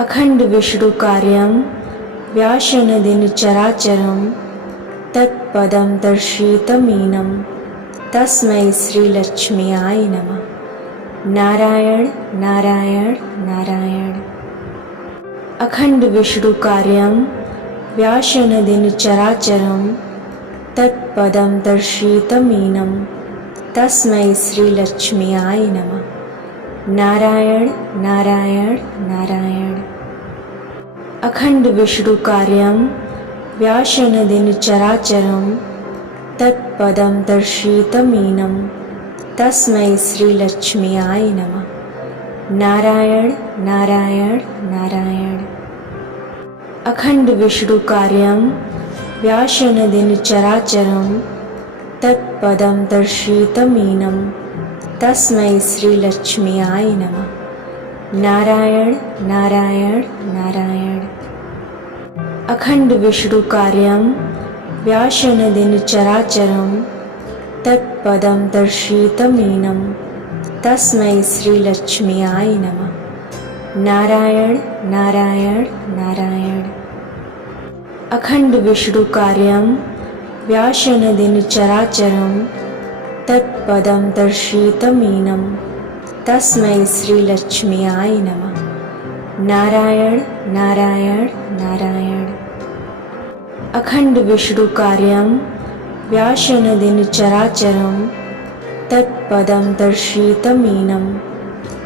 अखंड विष्णु कार्यं व्यासनदीन चराचरं तत्पदं दर्शितमीनं तस्मै श्री लक्ष्म्याय नमः। नारायण नारायण नारायण। अखंड विष्णु कार्यं व्यासनदीन चराचरं तत्पदं दर्शितमीनं तस्मै श्री लक्ष्म्याय नमः। नारायण नारायण नारायण। अखंड विष्णु कार्यं व्यासनदीन चराचरं तत्पदं दर्शितमीनं तस्मै श्री लक्ष्म्याय नमः। नारायण नारायण नारायण। अखंड विष्णु कार्यं व्यासनदीन चराचरं तत्पदं दर्शितमीनं तस्मै श्री लक्ष्म्याय नमः। नारायण नारायण नारायण। अखंड विष्णु कार्यं व्यासनदीन चराचरं तत्पदं दर्शितमीनं तस्मै श्री लक्ष्म्याय नमः। नारायण नारायण नारायण। अखंड विष्णु कार्यं व्यासनदीन चराचरं तत्पदं दर्शितमीनं तस्मै श्री लक्ष्म्याय नमः। नारायण नारायण नारायण। अखंड विष्णु कार्यं व्यासनदीन चराचरं तत्पदं दर्शितमीनं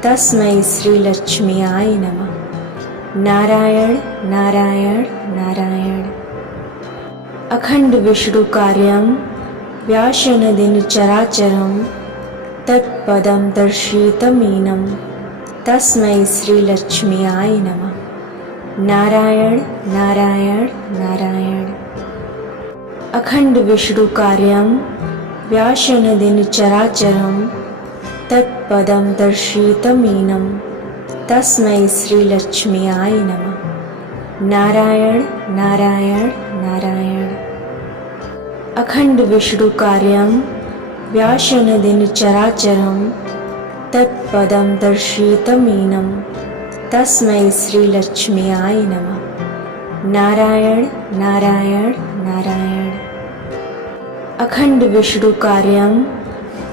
तस्मै श्री लक्ष्म्याय नमः। नारायण नारायण नारायण। अखंड विष्णु कार्यं व्यासनदीन चराचरं तत्पदं दर्शितमीनं तस्मै श्री लक्ष्म्याय नमः। नारायण नारायण नारायण। अखंड विष्णु कार्यं व्यासनदीन चराचरं तत्पदं दर्शितमीनं तस्मै श्री लक्ष्म्याय नमः। नारायण नारायण नारायण। अखंड विष्णु कार्यं व्यासनदीन चराचरं तत्पदं दर्शितमीनं तस्मै श्री लक्ष्म्याय नमः। नारायण नारायण नारायण। अखंड विष्णु कार्यं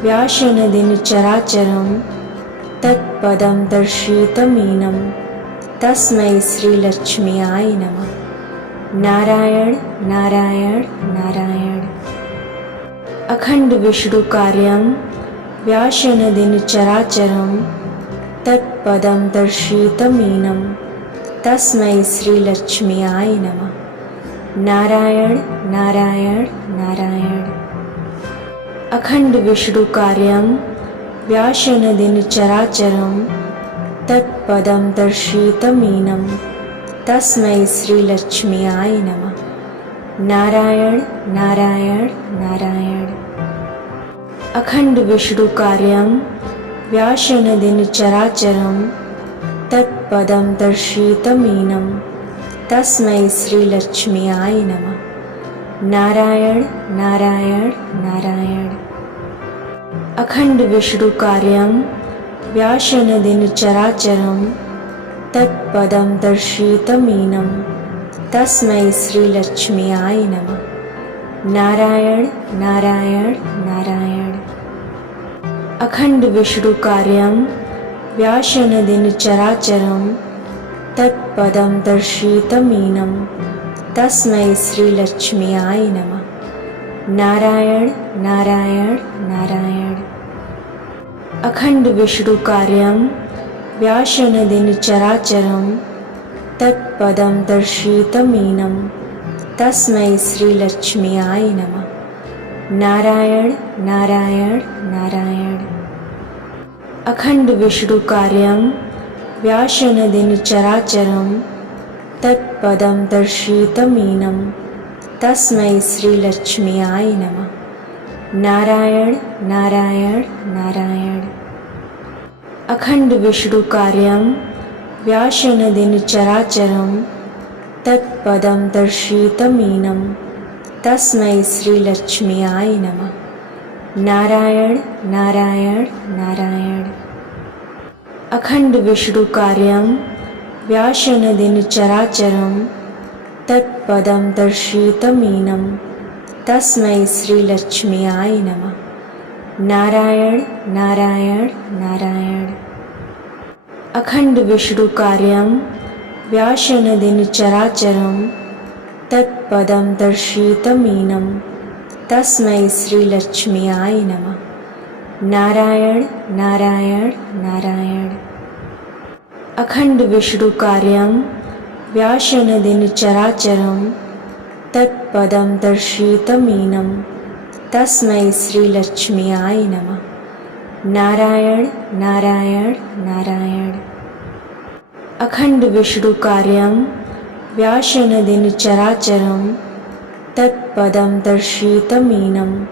व्यासनदीन चराचरं तत्पदं दर्शितमीनं तस्मै श्री लक्ष्म्याय नमः। नारायण नारायण नारायण। अखंड विष्णु कार्यं व्यासनदीन चराचरं तत्पदं दर्शितमीनं तस्मै श्री लक्ष्म्याय नमः। नारायण नारायण नारायण। अखंड विष्णु कार्यं व्यासनदीन चराचरं तत्पदं दर्शितमीनं तस्मै श्री लक्ष्म्याय नमः। नारायण नारायण नारायण। अखंड विष्णु कार्यं व्यासनदीन चराचरं तत्पदं दर्शितमीनं तस्मै श्री लक्ष्म्याय नमः। नारायण नारायण नारायण। अखंड विष्णु कार्यं व्यासनदीन चराचरं तत्पदं दर्शितमीनं तस्मै श्री लक्ष्म्याय नमः। नारायण नारायण नारायण। अखंड विष्णु कार्यं व्यासनदीन चराचरं तत्पदं दर्शितमीनं तस्मै श्री लक्ष्म्याय नमः। नारायण नारायण नारायण। अखंड विष्णु कार्यं व्यासनदीन चराचरं तत्पदं दर्शितमीनं तस्मै श्री लक्ष्म्याय नमः। नारायण नारायण नारायण। अखंड विष्णु कार्यं व्यासनदीन चराचरं तत्पदं दर्शितमीनं तस्मै श्री लक्ष्म्याय नमः। नारायण नारायण नारायण। अखंड विष्णु कार्यं व्यासनदीन चराचरं तत्पदं दर्शितमीनं तस्मै श्री लक्ष्म्याय नमः। नारायण नारायण नारायण। अखंड विष्णु कार्यं व्यासनदीन चराचरं तत्पदं दर्शितमीनं तस्मै श्रीलक्ष्म्याय नमः। नारायण नारायण नारायण। अखंड विष्णु कार्यं व्यासनदीन चराचरं तत्पदं दर्शितमीनं तस्मै श्रीलक्ष्म्याय नमः। नारायण नारायण नारायण। अखंड विष्णु कार्यं व्यासनदीन चराचरं तत्पदं दर्शितमीनं तस्मै श्रीलक्ष्म्याय नमः। नारायण नारायण नारायण। अखंड विष्णु कार्यं व्यासनदीन चराचरं तत्पदं दर्शितमीनं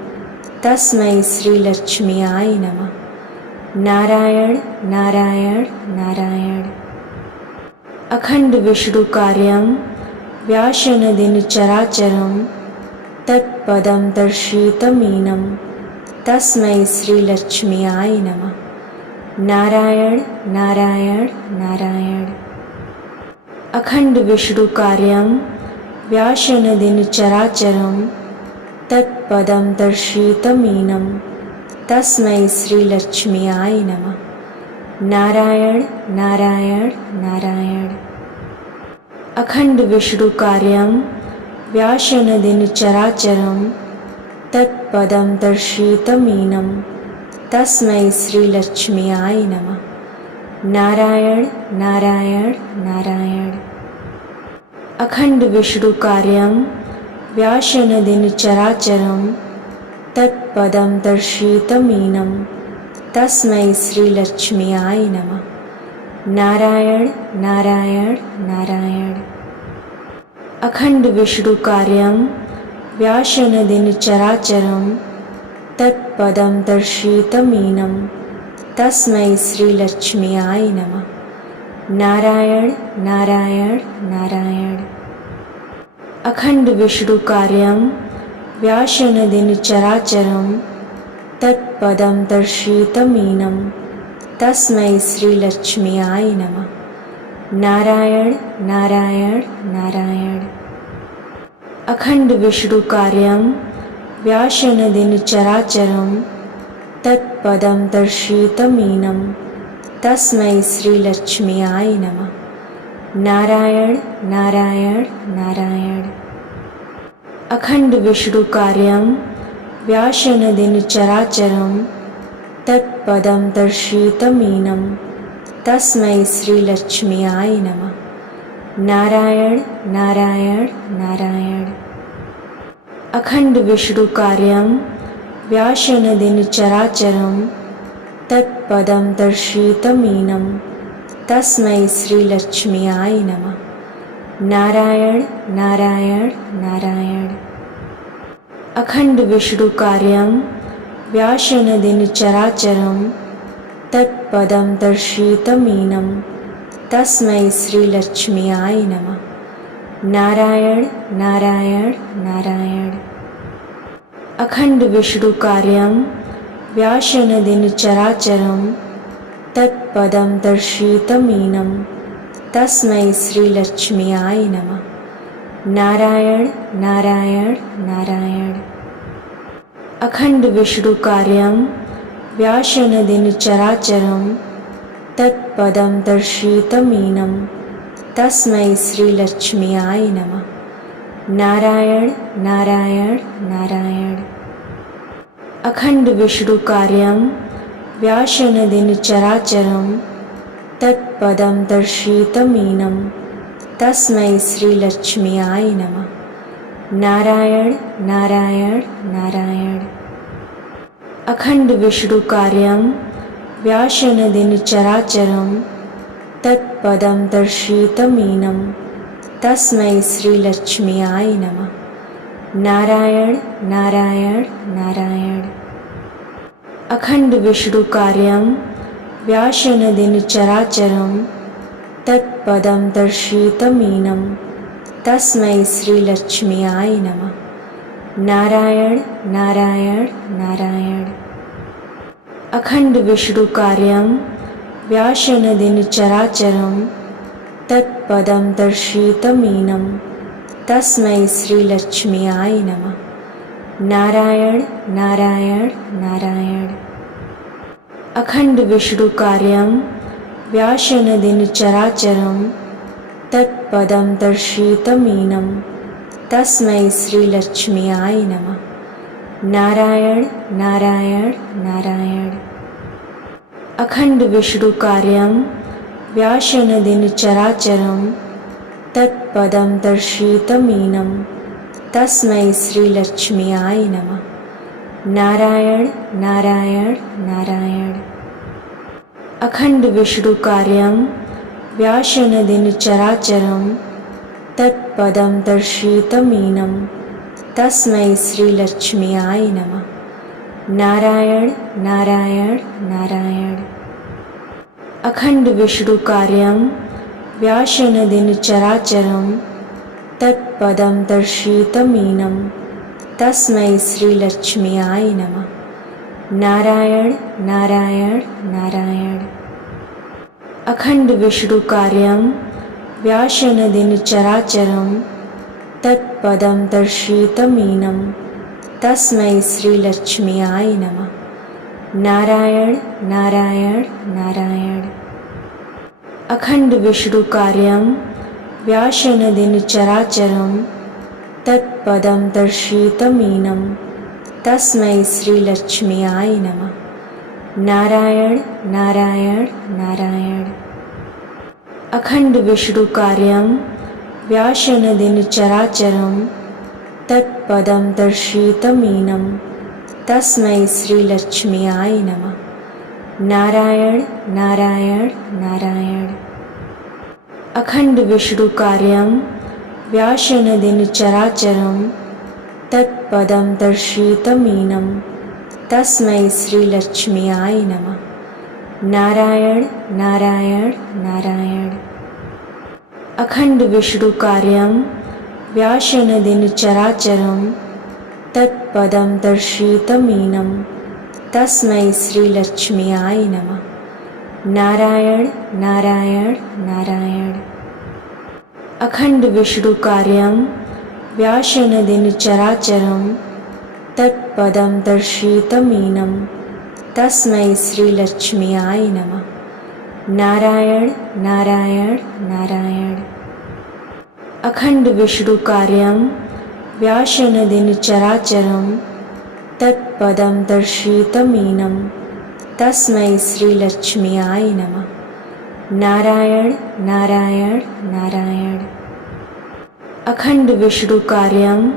तस्मै श्रीलक्ष्म्याय नमः। नारायण नारायण नारायण। अखंड विष्णु कार्यं व्यासनदीन चराचरं तत्पदं दर्शितमीनं तस्मै श्रीलक्ष्म्याय नमः। नारायण नारायण नारायण। अखंड विष्णु कार्यं व्यासनदीन चराचरं तत्पदं दर्शितमीनं तस्मै श्रीलक्ष्म्याय नमः। नारायण नारायण नारायण। अखंड विष्णु कार्यं व्यासनदीन चराचरं तत्पदं दर्शितमीनं तस्मै श्रीलक्ष्म्याय नमः। नारायण नारायण नारायण। अखंड विष्णु कार्यं व्यासनदीन चराचरं तत्पदं दर्शितमीनं तस्मै श्रीलक्ष्म्याय नमः। नारायण नारायण नारायण। अखंड विष्णु कार्यं व्यासनदीन चराचरं तत्पदं दर्शितमीनं तस्मै श्रीलक्ष्म्याय नमः। नारायण नारायण नारायण। अखंड विष्णु कार्यं व्यासनदीन चराचरं तत्पदं दर्शितमीनं तस्मै श्रीलक्ष्म्याय नमः। नारायण नारायण नारायण। अखंड विष्णु कार्यं व्यासनदीन चराचरं तत्पदं दर्शितमीनं तस्मै श्रीलक्ष्म्याय नमः। नारायण नारायण नारायण। अखंड विष्णु कार्यं व्यासनदीन चराचरं तत्पदं दर्शितमीनं तस्मै श्रीलक्ष्म्याय नमः। नारायण नारायण नारायण। अखंड विष्णु कार्यं व्यासनदीन चराचरं तत्पदं दर्शितमीनं तस्मै श्रीलक्ष्म्याय नमः। नारायण नारायण नारायण। अखंड विष्णु कार्यं व्यासनदीन चराचरं तत्पदं दर्शितमीनं तस्मै श्रीलक्ष्म्याय नमः। नारायण नारायण नारायण। अखंड विष्णु कार्यं व्यासनदीन चराचरं तत्पदं दर्शितमीनं तस्मै श्रीलक्ष्म्याय नमः। नारायण नारायण नारायण। अखंड विष्णु कार्यं व्यासनदीन चराचरं तत्पदं दर्शितमीनं तस्मै श्रीलक्ष्म्याय नमः। नारायण नारायण नारायण। अखंड विष्णु कार्यं व्यासनदीन चराचरं तत्पदं दर्शितमीनं तस्मै श्रीलक्ष्म्याय नमः। नारायण नारायण नारायण। अखंड विष्णु कार्यं व्यासनदीन चराचरं तत्पदं दर्शितमीनं तस्मै श्रीलक्ष्म्याय नमः। नारायण नारायण नारायण। अखंड विष्णु कार्यं व्यासनदीन चराचरं तत्पदं दर्शितमीनं तस्मै श्रीलक्ष्म्याय नमः। नारायण नारायण नारायण। अखंड विष्णु कार्यं व्यासनदीन चराचरं तत्पदं दर्शितमीनं तस्मै श्रीलक्ष्म्याय नमः। नारायण नारायण नारायण। अखंड विष्णु कार्यं व्यासनदीन चराचरं तत्पदं दर्शितमीनं तस्मै श्रीलक्ष्म्याय नमः। नारायण नारायण नारायण। अखंड विष्णु कार्यं व्यासनदीन चराचरं तत्पदं दर्शितमीनं तस्मै श्रीलक्ष्म्याय नमः। नारायण नारायण नारायण। अखंड विष्णु कार्यं व्यासनदीन चराचरं तत्पदं दर्शितमीनं तस्मै श्रीलक्ष्म्याय नमः। नारायण नारायण नारायण। अखंड विष्णु कार्यं व्यासनदीन चराचरं तत्पदं दर्शितमीनं तस्मै श्रीलक्ष्म्याय नमः। नारायण नारायण नारायण। अखंड विष्णु कार्यं व्यासनदीन चराचरं तत्पदं दर्शितमीनं तस्मै श्रीलक्ष्म्याय नमः। नारायण नारायण नारायण। अखंड विष्णु कार्यं व्यासनदीन चराचरं तत्पदं दर्शितमीनं तस्मै श्रीलक्ष्म्याय नमः। नारायण नारायण नारायण। अखंड विष्णु कार्यं व्यासनदीन चराचरं तत्पदं दर्शितमीनं तस्मै श्रीलक्ष्म्याय नमः। नारायण नारायण नारायण। अखंड विष्णु कार्यं व्यासनदीन चराचरं तत्पदं दर्शितमीनं तस्मै श्रीलक्ष्म्याय नमः। नारायण नारायण नारायण। अखंड विष्णु कार्यं व्यासनदीन चराचरं तत्पदं दर्शितमीनं तस्मै श्रीलक्ष्म्याय नमः। नारायण नारायण नारायण। अखंड विष्णु कार्यं व्यासनदीन चराचरं तत्पदं दर्शितमीनं तस्मै श्रीलक्ष्म्याय नमः। नारायण नारायण नारायण। अखंड विष्णु कार्यं व्यासनदीन चराचरं तत्पदं दर्शितमीनं तस्मै श्रीलक्ष्म्याय नमः। नारायण नारायण नारायण। अखंड विष्णु कार्यं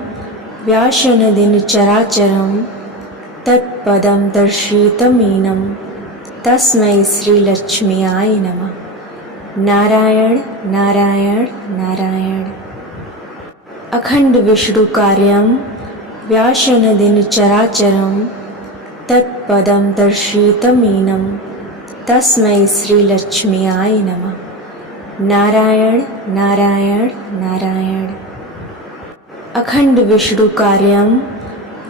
व्यासनदीन चराचरं तत्पदं दर्शितमीनं तस्मै श्रीलक्ष्म्याय नमः। नारायण नारायण नारायण। अखंड विष्णु कार्यं व्यासनदीन चराचरं तत्पदं दर्शितमीनं तस्मै श्रीलक्ष्म्याय नमः। नारायण नारायण नारायण। अखंड विष्णु कार्यं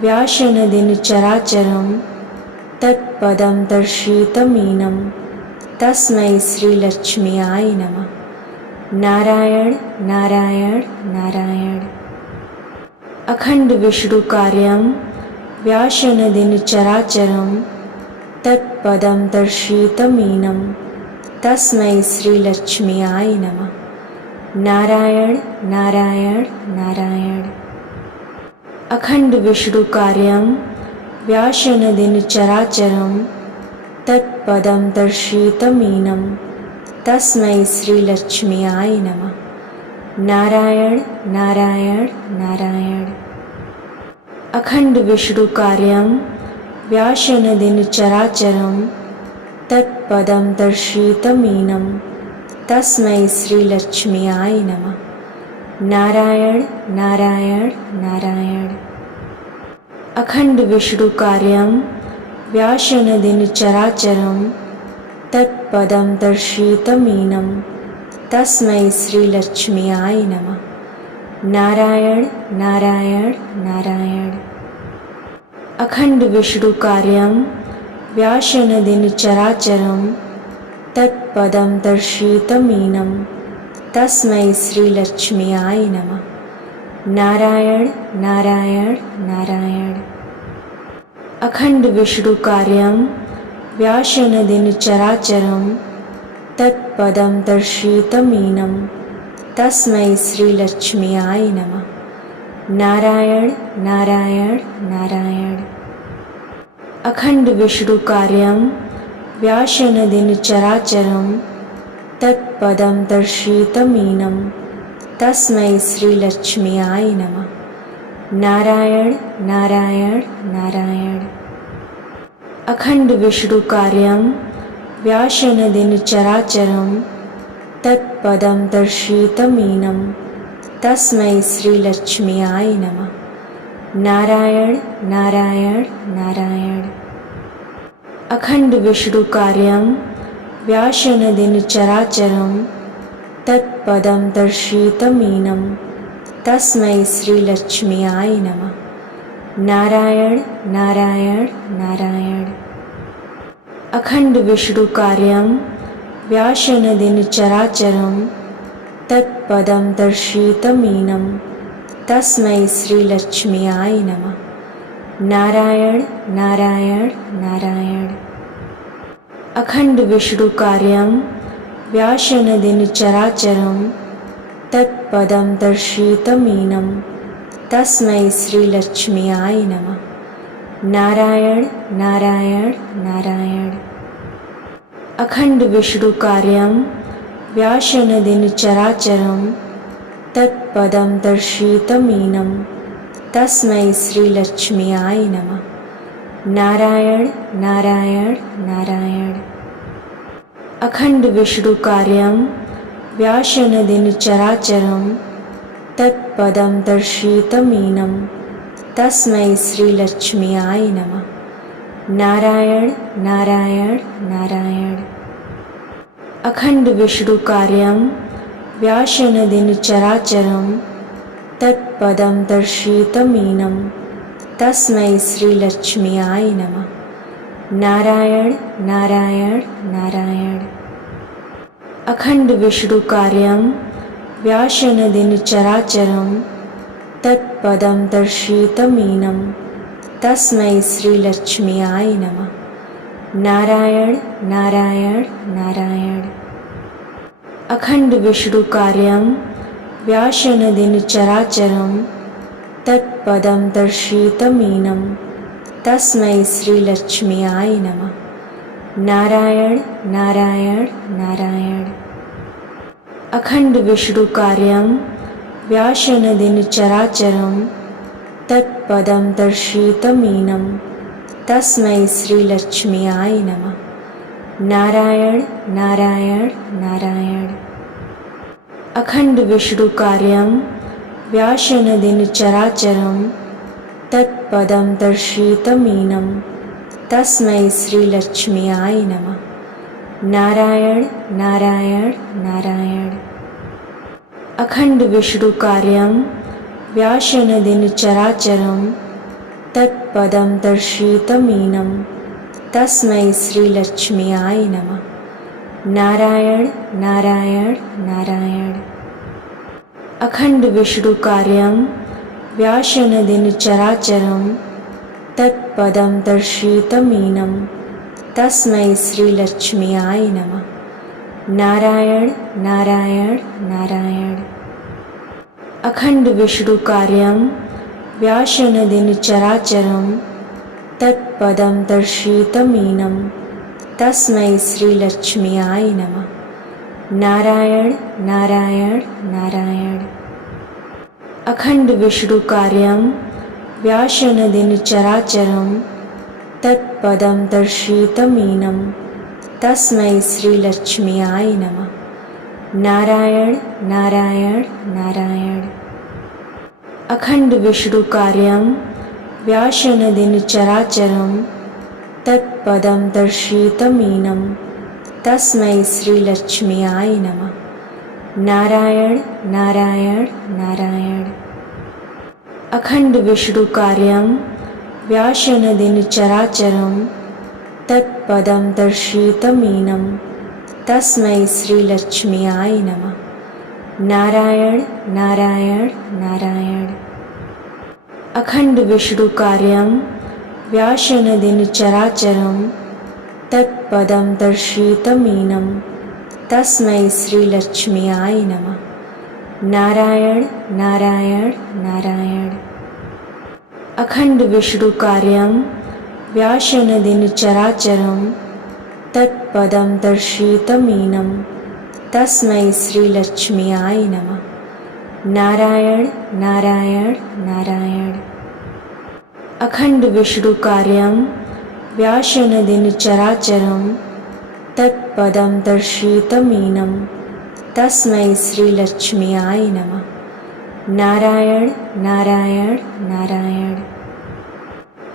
व्यासनदीन चराचरं तत्पदं दर्शितमीनं तस्मै श्रीलक्ष्म्याय नमः। नारायण नारायण नारायण। अखंड विष्णु कार्यं व्यासनदीन चराचरं तत्पदं दर्शितमीनं तस्मै श्रीलक्ष्म्याय नमः। नारायण नारायण नारायण। अखंड विष्णु कार्यं व्यासनदीन चराचरं तत्पदं दर्शितमीनं तस्मै श्रीलक्ष्म्याय नमः। नारायण नारायण नारायण। अखंड विष्णु कार्यं व्यासनदीन चराचरं तत्पदं दर्शितमीनं तस्मै श्रीलक्ष्म्याय नमः। नारायण नारायण नारायण। अखंड विष्णु कार्यं व्यासनदीन चराचरं तत्पदं दर्शितमीनं तस्मै श्रीलक्ष्म्याय नमः। नारायण नारायण नारायण। अखंड विष्णु कार्यं व्यासनदीन चराचरं तत्पदं दर्शितमीनं तस्मै श्रीलक्ष्म्याय नमः। नारायण नारायण नारायण। अखंड विष्णु कार्यं व्यासनदीन चराचरं तत्पदं दर्शितमीनं तस्मै श्रीलक्ष्म्याय नमः। नारायण नारायण नारायण। अखंड विष्णु कार्यं व्यासनदीन चराचरं तत्पदं दर्शितमीनं तस्मै श्रीलक्ष्म्याय नमः। नारायण नारायण नारायण। अखंड विष्णु कार्यं व्यासनदीन चराचरं तत्पदं दर्शितमीनं तस्मै श्रीलक्ष्म्याय नमः। नारायण नारायण नारायण। अखंड विष्णु कार्यं व्यासनदीन चराचरं तत्पदं दर्शितमीनं तस्मै श्रीलक्ष्म्याय नमः। नारायण नारायण नारायण। अखंड विष्णु कार्यं व्यासनदीन चराचरं तत्पदं दर्शितमीनं तस्मै श्रीलक्ष्म्याय नमः। नारायण नारायण नारायण। अखंड विष्णु कार्यं व्यासनदीन चराचरं तत्पदं दर्शितमीनं तस्मै श्रीलक्ष्म्याय नमः। नारायण नारायण नारायण। अखंड विष्णु कार्यं व्यासनदीन चराचरं तत्पदं दर्शितमीनं तस्मै श्रीलक्ष्म्याय नमः। नारायण नारायण नारायण। अखंड विष्णु कार्यं व्यासनदीन चराचरं तत्पदं दर्शितमीनं तस्मै श्रीलक्ष्म्याय नमः। नारायण नारायण नारायण। अखंड विष्णु कार्यं व्यासनदीन चराचरं तत्पदं दर्शितमीनं तस्मै श्रीलक्ष्म्याय नमः। नारायण नारायण नारायण। अखंड विष्णु कार्यं व्यासनदीन चराचरं तत्पदं दर्शितमीनं तस्मै श्रीलक्ष्म्याय नमः। नारायण नारायण नारायण। अखंड विष्णु कार्यं व्यासनदीन चराचरं तत्पदं दर्शितमीनं तस्मै श्रीलक्ष्म्याय नमः। नारायण नारायण नारायण। अखंड विष्णु कार्यं व्यासनदीन चराचरं तत्पदं दर्शितमीनं तस्मै श्रीलक्ष्म्याय नमः। नारायण नारायण नारायण। अखंड विष्णु कार्यं व्यासनदीन चराचरं तत्पदं दर्शितमीनं तस्मै श्रीलक्ष्म्याय नमः। नारायण नारायण नारायण। अखंड विष्णु कार्यं व्यासनदीन चराचरं तत्पदं दर्शितमीनं तस्मै श्रीलक्ष्म्याय नमः। नारायण नारायण नारायण। अखंड विष्णु कार्यं व्यासनदीन चराचरं तत्पदं दर्शितमीनं तस्मै श्रीलक्ष्म्याय नमः। नारायण नारायण नारायण। अखंड विष्णु कार्यं व्यासनदीन चराचरं तत्पदं दर्शितमीनं तस्मै श्रीलक्ष्म्याय नमः। नारायण नारायण नारायण। अखंड विष्णु कार्यं व्यासनदीन चराचरं तत्पदं दर्शितमीनं तस्मै श्रीलक्ष्म्याय नमः। नारायण नारायण नारायण। अखंड विष्णु कार्यं व्यासनदीन चराचरं तत्पदं दर्शितमीनं तस्मै श्रीलक्ष्म्याय नमः। नारायण नारायण नारायण। अखंड विष्णु कार्यं व्यासनदीन चराचरं तत्पदं दर्शितमीनं तस्मै श्रीलक्ष्म्याय नमः। नारायण नारायण नारायण। अखंड विष्णु कार्यं व्यासनदीन चराचरं तत्पदं दर्शितमीनं तस्मै श्रीलक्ष्म्याय नमः। नारायण नारायण नारायण। अखंड विष्णु कार्यं व्यासनदीन चराचरं तत्पदं दर्शितमीनं तस्मै श्रीलक्ष्म्याय नमः। नारायण नारायण नारायण। अखंड विष्णु कार्यं व्यासनदीन चराचरं तत्पदं दर्शितमीनं तस्मै श्रीलक्ष्म्याय नमः। नारायण नारायण नारायण।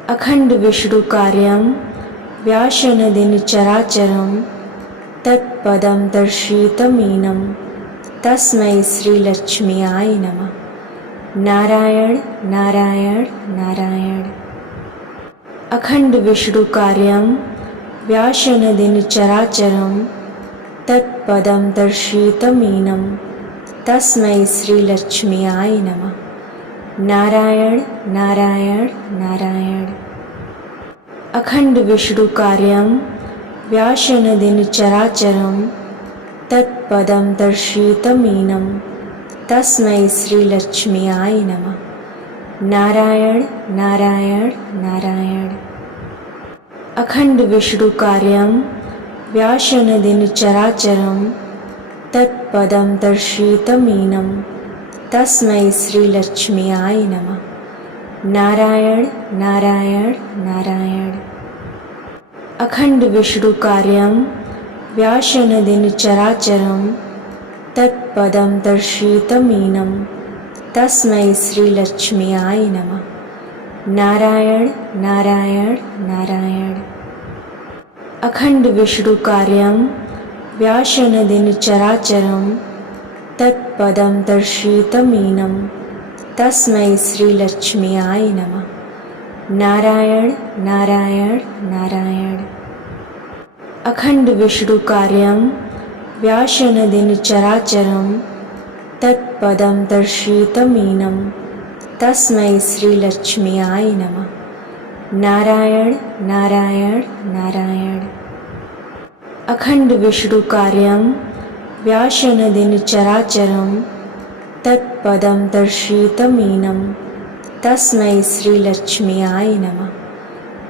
अखंड विष्णु कार्यं व्यासनदीन चराचरं तत्पदं दर्शितमीनं तस्मै श्रीलक्ष्म्याय नमः। नारायण नारायण नारायण। अखंड विष्णु कार्यं व्यासनदीन चराचरं तत्पदं दर्शितमीनं तस्मै श्रीलक्ष्म्याय नमः। नारायण नारायण नारायण। अखंड विष्णु कार्यं व्यासनदीन चराचरं तत्पदं दर्शितमीनं तस्मै श्रीलक्ष्म्याय नमः। नारायण नारायण नारायण। अखंड विष्णु कार्यं व्यासनदीन चराचरं तत्पदं दर्शितमीनं तस्मै श्रीलक्ष्म्याय नमः। नारायण नारायण नारायण। अखंड विष्णु कार्यं व्यासनदीन चराचरं तत्पदं दर्शितमीनं तस्मै श्रीलक्ष्म्याय नमः। नारायण नारायण नारायण। अखंड विष्णु कार्यं व्यासनदीन चराचरं तत्पदं दर्शितमीनं तस्मै श्रीलक्ष्म्याय नमः। नारायण नारायण नारायण। अखंड विष्णु कार्यं व्यासनदीन चराचरं तत्पदं दर्शितमीनं तस्मै श्रीलक्ष्म्याय नमः। नारायण नारायण नारायण। अखंड विष्णु कार्यं व्यासनदीन चराचरं तत्पदं दर्शितमीनं तस्मै श्रीलक्ष्म्याय नमः।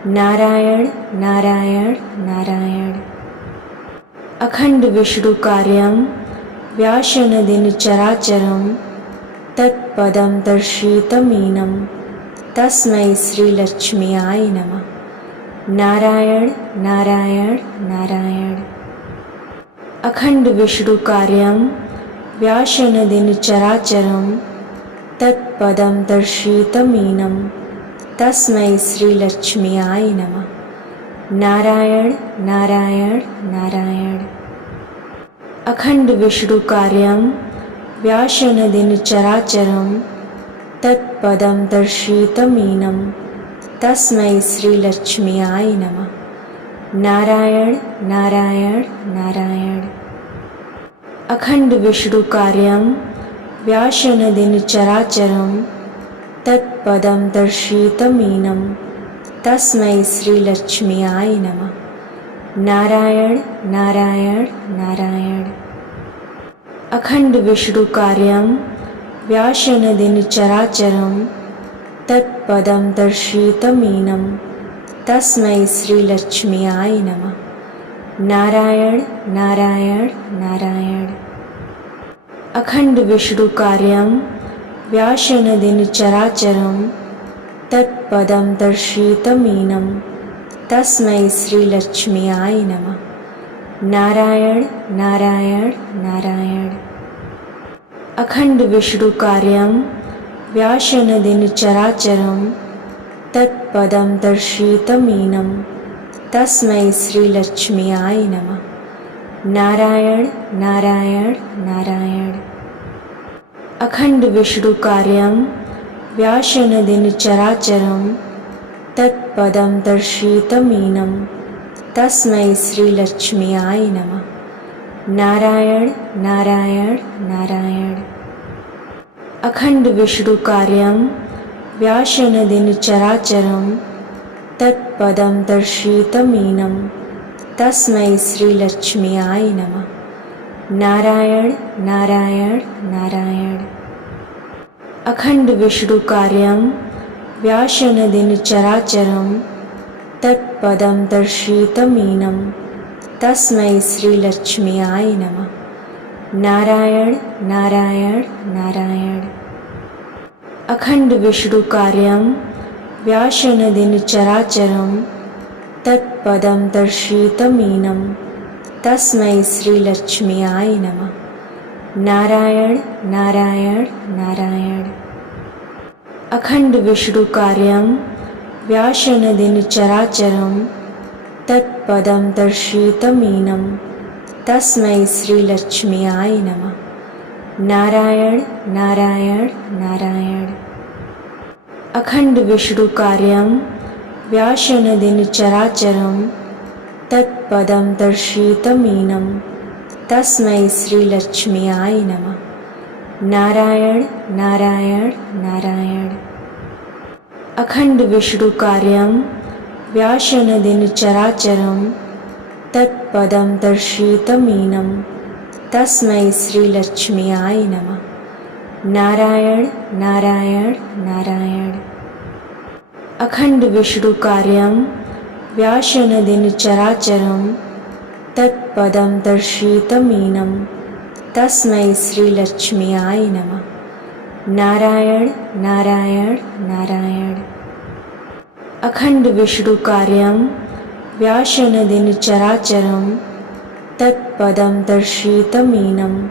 नारायण नारायण नारायण। अखंड विष्णु कार्यं व्यासनदीन चराचरं तत्पदं दर्शितमीनं तस्मै श्रीलक्ष्म्याय नमः। नारायण नारायण नारायण। अखंड विष्णु कार्यं व्यासनदीन चराचरं तत्पदं दर्शितमीनं तस्मै श्रीलक्ष्म्याय नमः। नारायण नारायण नारायण। अखंड विष्णु कार्यं व्यासनदीन चराचरं तत्पदं दर्शितमीनं तस्मै श्रीलक्ष्म्याय नमः। नारायण नारायण नारायण। अखंड विष्णु कार्यं व्यासनदीन चराचरं तत्पदं दर्शितमीनं तस्मै श्रीलक्ष्म्याय नमः। नारायण नारायण नारायण। अखंड विष्णु कार्यं व्यासनदीन चराचरं तत्पदं दर्शितमीनं तस्मै श्रीलक्ष्म्याय नमः। नारायण नारायण नारायण। अखंड विष्णु कार्यं व्यासनदीन चराचरं तत्पदं दर्शितमीनं तस्मै श्रीलक्ष्म्याय नमः। नारायण नारायण नारायण। अखंड विष्णु कार्यं व्यासनदीन चराचरं तत्पदं दर्शितमीनं तस्मै श्रीलक्ष्म्याय नमः। नारायण नारायण नारायण। अखंड विष्णु कार्यं व्यासनदीन चराचरं तत्पदं दर्शितमीनं तस्मै श्रीलक्ष्म्याय नमः। नारायण नारायण नारायण। अखंड विष्णु कार्यं व्यासनदीन चराचरं तत्पदं दर्शितमीनं तस्मै श्रीलक्ष्म्याय नमः। नारायण नारायण नारायण। अखंड विष्णु कार्यं व्यासनदीन चराचरं तत्पदं दर्शितमीनं तस्मै श्रीलक्ष्म्याय नमः। नारायण नारायण नारायण। अखंड विष्णु कार्यं व्यासनदीन चराचरं तत्पदं दर्शितमीनं तस्मै श्रीलक्ष्म्याय नमः। नारायण नारायण नारायण। अखंड विष्णु कार्यं व्यासनदीन चराचरं तत्पदं दर्शितमीनं तस्मै श्रीलक्ष्म्याय नमः। नारायण नारायण नारायण। अखंड विष्णु कार्यं व्यासनदीन चराचरं तत्पदं दर्शितमीनं तस्मै श्रीलक्ष्म्याय नमः। नारायण नारायण नारायण। अखंड विष्णु कार्यं व्यासनदीन चराचरं तत्पदं दर्शितमीनं तस्मै श्रीलक्ष्म्याय नमः। नारायण नारायण नारायण। अखंड विष्णु कार्यं व्यासनदीन चराचरं तत्पदं दर्शितमीनं तस्मै श्रीलक्ष्म्याय नमः। नारायण नारायण नारायण। अखंड विष्णु कार्यं व्यासनदीन चराचरं तत्पदं दर्शितमीनं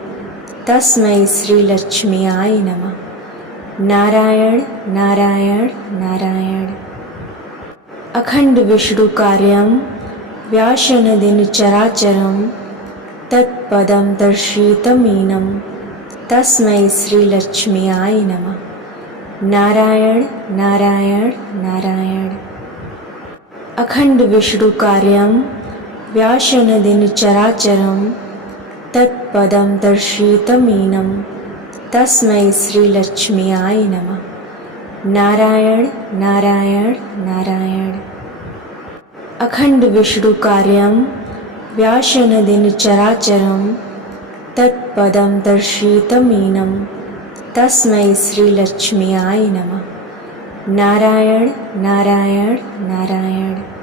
तस्मै श्रीलक्ष्म्याय नमः। नारायण नारायण नारायण। अखंड विष्णु कार्यं व्यासनदीन चराचरं तत्पदं दर्शितमीनं तस्मै श्रीलक्ष्म्याय नमः। नारायण नारायण नारायण। अखंड विष्णु कार्यं व्यासनदीन चराचरं तत्पदं दर्शितमीनं तस्मै श्रीलक्ष्म्याय नमः। नारायण नारायण नारायण। अखंड विष्णु कार्यं व्यासनदीन चराचरं तत्पदं दर्शितमीनं तस्मै श्रीलक्ष्म्याय नमः। नारायण नारायण नारायण।